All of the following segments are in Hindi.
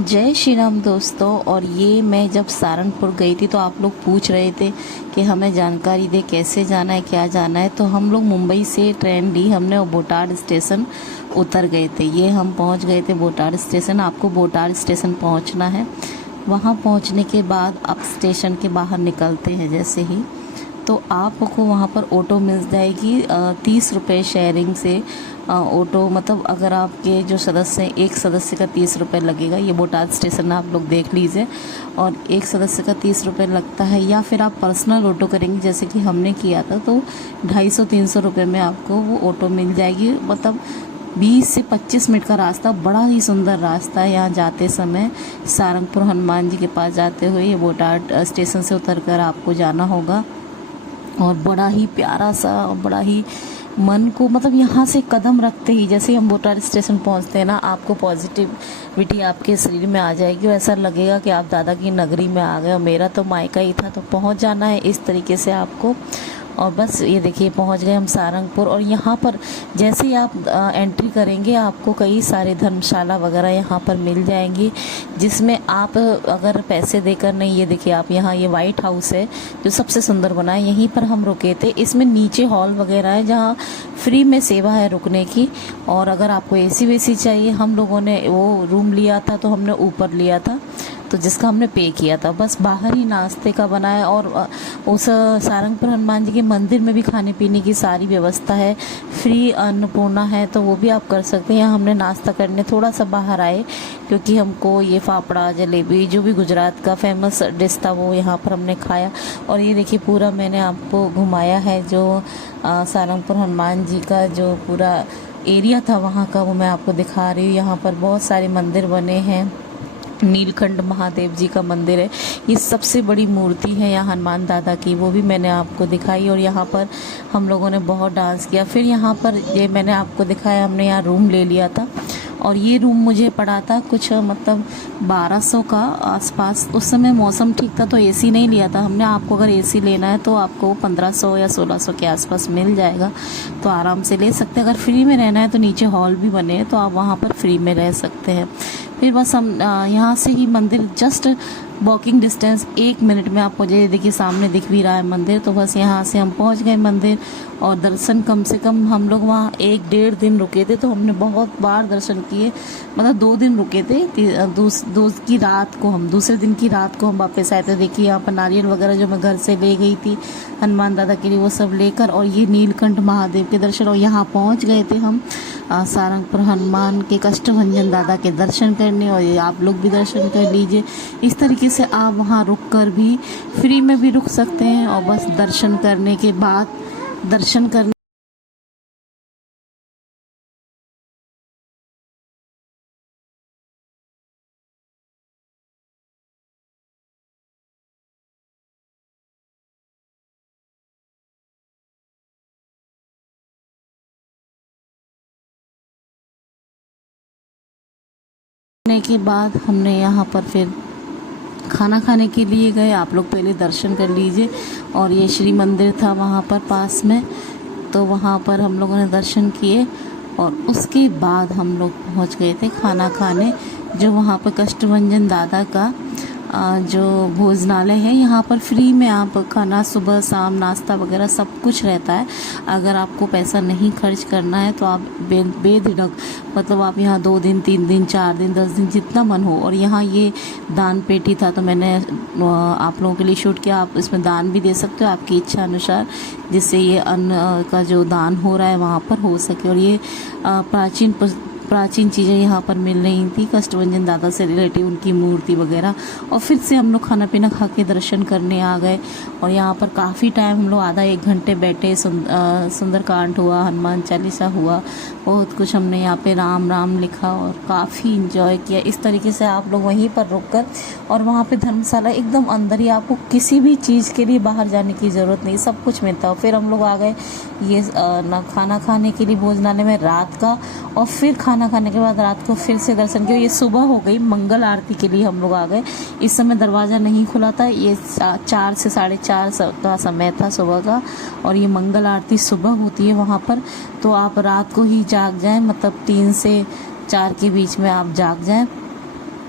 जय श्री राम दोस्तों। और ये मैं जब सहारनपुर गई थी तो आप लोग पूछ रहे थे कि हमें जानकारी दे कैसे जाना है, क्या जाना है। तो हम लोग मुंबई से ट्रेन ली हमने और बोटाड स्टेशन उतर गए थे। ये हम पहुंच गए थे बोटाड स्टेशन। आपको बोटाड स्टेशन पहुंचना है। वहां पहुंचने के बाद आप स्टेशन के बाहर निकलते हैं जैसे ही, तो आपको वहाँ पर ऑटो मिल जाएगी 30 रुपये शेयरिंग से। ऑटो मतलब अगर आपके जो सदस्य हैं, एक सदस्य का 30 रुपये लगेगा। ये बोटाद स्टेशन आप लोग देख लीजिए। और एक सदस्य का 30 रुपये लगता है। या फिर आप पर्सनल ऑटो करेंगे जैसे कि हमने किया था तो 250-300 रुपये में आपको वो ऑटो मिल जाएगी। मतलब 20 से 25 मिनट का रास्ता, बड़ा ही सुंदर रास्ता है। यहाँ जाते समय सहारनपुर हनुमान जी के पास जाते हुए ये बोटाड स्टेशन से उतर कर आपको जाना होगा। और बड़ा ही प्यारा सा और बड़ा ही मन को, मतलब यहाँ से कदम रखते ही जैसे हम बोटाड स्टेशन पहुँचते हैं ना, आपको पॉजिटिविटी आपके शरीर में आ जाएगी और ऐसा लगेगा कि आप दादा की नगरी में आ गए। और मेरा तो मायका ही था तो पहुँच जाना है इस तरीके से आपको। और बस ये देखिए पहुंच गए हम सहारनपुर। और यहाँ पर जैसे ही आप एंट्री करेंगे आपको कई सारे धर्मशाला वगैरह यहाँ पर मिल जाएंगी, जिसमें आप अगर पैसे देकर नहीं, ये देखिए आप यहाँ ये वाइट हाउस है जो सबसे सुंदर बना है, यहीं पर हम रुके थे। इसमें नीचे हॉल वगैरह है जहाँ फ्री में सेवा है रुकने की। और अगर आपको एसी वेसी चाहिए, हम लोगों ने वो रूम लिया था तो हमने ऊपर लिया था तो जिसका हमने पे किया था। बस बाहर ही नाश्ते का बना है। और उस सहारनपुर हनुमान जी के मंदिर में भी खाने पीने की सारी व्यवस्था है। फ्री अन्नपूर्णा है तो वो भी आप कर सकते हैं। यहाँ हमने नाश्ता करने थोड़ा सा बाहर आए क्योंकि हमको ये फाफड़ा जलेबी जो भी गुजरात का फेमस डिश था वो यहाँ पर हमने खाया। और ये देखिए पूरा मैंने आपको घुमाया है जो सहारनपुर हनुमान जी का जो पूरा एरिया था वहाँ का, वो मैं आपको दिखा रही हूँ। यहाँ पर बहुत सारे मंदिर बने हैं। नीलकंठ महादेव जी का मंदिर है, ये सबसे बड़ी मूर्ति है यहाँ हनुमान दादा की, वो भी मैंने आपको दिखाई। और यहाँ पर हम लोगों ने बहुत डांस किया। फिर यहाँ पर ये मैंने आपको दिखाया, हमने यहाँ रूम ले लिया था। और ये रूम मुझे पड़ा था कुछ मतलब 1200 का आसपास। उस समय मौसम ठीक था तो एसी नहीं लिया था हमने। आपको अगर एसी लेना है तो आपको 1500 या 1600 के आसपास मिल जाएगा, तो आराम से ले सकते हैं। अगर फ्री में रहना है तो नीचे हॉल भी बने हैं तो आप वहाँ पर फ्री में रह सकते हैं। फिर बस हम यहाँ से ही मंदिर जस्ट वॉकिंग डिस्टेंस 1 मिनट में आपको ये देखिए सामने दिख भी रहा है मंदिर। तो बस यहाँ से हम पहुँच गए मंदिर। और दर्शन कम से कम हम लोग वहाँ 1-1.5 दिन रुके थे तो हमने बहुत बार दर्शन किए। मतलब 2 दिन रुके थे। दूसरे दिन की रात को हम वापस आए थे। देखिए यहाँ पर नारियल वगैरह जो मैं घर से ले गई थी हनुमान दादा के लिए वो सब लेकर, और ये नीलकंठ महादेव के दर्शन। और यहाँ पहुँच गए थे हम सहारनपुर हनुमान के कष्टभंजन दादा के दर्शन करने। और ये आप लोग भी दर्शन कर लीजिए। इस तरीके से आप वहाँ रुक कर भी फ्री में भी रुक सकते हैं। और बस दर्शन करने के बाद दर्शन करने के बाद हमने यहाँ पर फिर खाना खाने के लिए गए। आप लोग पहले दर्शन कर लीजिए। और ये श्री मंदिर था वहाँ पर पास में, तो वहाँ पर हम लोगों ने दर्शन किए। और उसके बाद हम लोग पहुँच गए थे खाना खाने, जो वहाँ पर कष्टभंजन दादा का जो भोजनालय है। यहाँ पर फ्री में आप खाना सुबह शाम नाश्ता वगैरह सब कुछ रहता है। अगर आपको पैसा नहीं खर्च करना है तो आप बेधड़क मतलब आप यहाँ 2 दिन 3 दिन 4 दिन 10 दिन जितना मन हो। और यहाँ ये दान पेटी था तो मैंने आप लोगों के लिए शूट किया। आप इसमें दान भी दे सकते हो आपकी इच्छा अनुसार, जिससे ये अन्न का जो दान हो रहा है वहाँ पर हो सके। और ये प्राचीन चीज़ें यहाँ पर मिल रही थी कष्टभंजन दादा से रिलेटिव, उनकी मूर्ति वगैरह। और फिर से हम लोग खाना पीना खा के दर्शन करने आ गए। और यहाँ पर काफ़ी टाइम हम लोग आधा 1 घंटे बैठे। सुंदरकांड हुआ, हनुमान चालीसा हुआ, बहुत कुछ हमने यहाँ पे राम राम लिखा और काफ़ी इंजॉय किया। इस तरीके से आप लोग वहीं पर रुककर, और वहाँ पे धर्मशाला एकदम अंदर ही, आपको किसी भी चीज़ के लिए बाहर जाने की ज़रूरत नहीं, सब कुछ मिलता है। फिर हम लोग आ गए ये खाना खाने के लिए भोजनालय में रात का। और फिर खाना खाने के बाद रात को फिर से दर्शन किया। ये सुबह हो गई, मंगल आरती के लिए हम लोग आ गए। इस समय दरवाज़ा नहीं खुला था, ये 4 से 4:30 का समय था सुबह का। और ये मंगल आरती सुबह होती है वहाँ पर, तो आप रात को ही जाग जाएं, मतलब 3 से 4 के बीच में आप जाग जाएं।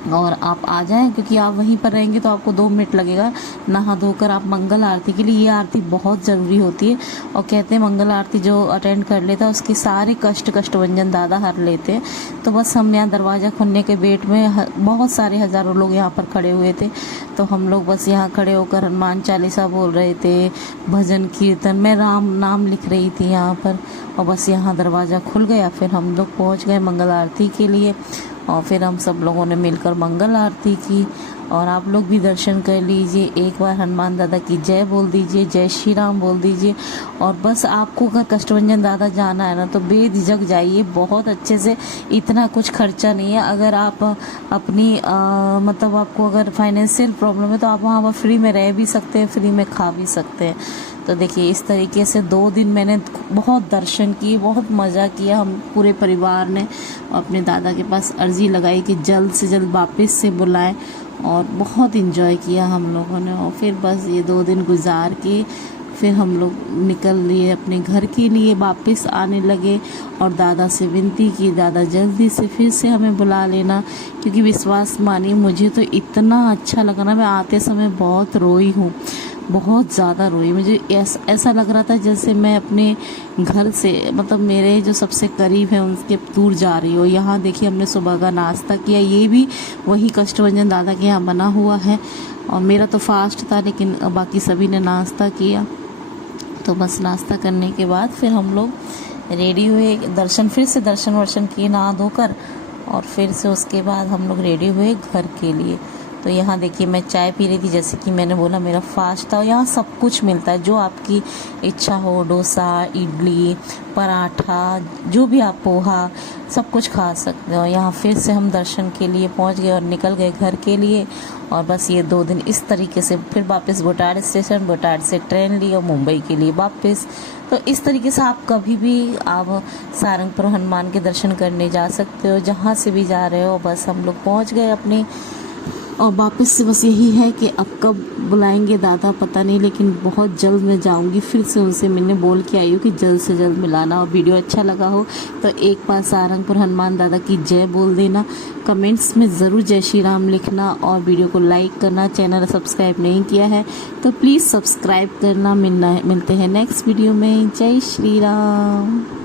और आप आ जाएं, क्योंकि आप वहीं पर रहेंगे तो आपको 2 मिनट लगेगा। नहा धोकर आप मंगल आरती के लिए, ये आरती बहुत ज़रूरी होती है और कहते हैं मंगल आरती जो अटेंड कर लेता है उसके सारे कष्टभंजन दादा हर लेते हैं। तो बस हम यहाँ दरवाज़ा खुलने के वेट में बहुत सारे हज़ारों लोग यहाँ पर खड़े हुए थे, तो हम लोग बस यहाँ खड़े होकर हनुमान चालीसा बोल रहे थे, भजन कीर्तन, मैं राम नाम लिख रही थी यहाँ पर। और बस यहाँ दरवाज़ा खुल गया, फिर हम लोग पहुँच गए मंगल आरती के लिए और फिर हम सब लोगों ने मिलकर मंगल आरती की। और आप लोग भी दर्शन कर लीजिए, एक बार हनुमान दादा की जय बोल दीजिए, जय श्री राम बोल दीजिए। और बस आपको अगर कष्टभंजन दादा जाना है ना तो बेझिझक जाइए, बहुत अच्छे से, इतना कुछ खर्चा नहीं है। अगर आप अपनी मतलब आपको अगर फाइनेंशियल प्रॉब्लम है तो आप वहाँ पर फ्री में रह भी सकते हैं, फ्री में खा भी सकते हैं। तो देखिए इस तरीके से 2 दिन मैंने बहुत दर्शन किए, बहुत मज़ा किया। हम पूरे परिवार ने अपने दादा के पास अर्जी लगाई कि जल्द से जल्द वापस से बुलाएं और बहुत इन्जॉय किया हम लोगों ने। और फिर बस ये 2 दिन गुजार के फिर हम लोग निकल लिए अपने घर के लिए, वापस आने लगे। और दादा से विनती की, दादा जल्दी से फिर से हमें बुला लेना, क्योंकि विश्वास मानिए मुझे तो इतना अच्छा लगा ना, मैं आते समय बहुत रोई हूँ, बहुत ज़्यादा रोई। मुझे ऐसा लग रहा था जैसे मैं अपने घर से, मतलब मेरे जो सबसे करीब है उनके दूर जा रही हो। यहाँ देखिए हमने सुबह का नाश्ता किया, ये भी वही कष्टभंजन दादा के यहाँ बना हुआ है। और मेरा तो फास्ट था, लेकिन बाकी सभी ने नाश्ता किया। तो बस नाश्ता करने के बाद फिर हम लोग रेडी हुए, फिर से दर्शन वर्शन किए नहा धोकर। और फिर से उसके बाद हम लोग रेडी हुए घर के लिए। तो यहाँ देखिए मैं चाय पी रही थी, जैसे कि मैंने बोला मेरा फास्ट था। और यहाँ सब कुछ मिलता है जो आपकी इच्छा हो, डोसा, इडली, पराठा, जो भी आप, पोहा, सब कुछ खा सकते हो। यहाँ फिर से हम दर्शन के लिए पहुँच गए और निकल गए घर के लिए। और बस ये 2 दिन इस तरीके से, फिर वापस बोटाड स्टेशन, बोटाड से ट्रेन ली और मुंबई के लिए वापस। तो इस तरीके से आप कभी भी आप सारंगपुर हनुमान के दर्शन करने जा सकते हो, जहाँ से भी जा रहे हो। बस हम लोग पहुँच गए अपने, और वापस से बस यही है कि अब कब बुलाएंगे दादा पता नहीं, लेकिन बहुत जल्द मैं जाऊंगी फिर से उनसे मिलने, बोल के आई हूँ कि जल्द से जल्द मिलाना। और वीडियो अच्छा लगा हो तो एक बार सारंगपुर हनुमान दादा की जय बोल देना, कमेंट्स में ज़रूर जय श्री राम लिखना और वीडियो को लाइक करना। चैनल सब्सक्राइब नहीं किया है तो प्लीज़ सब्सक्राइब करना। मिलते हैं नेक्स्ट वीडियो में। जय श्री राम।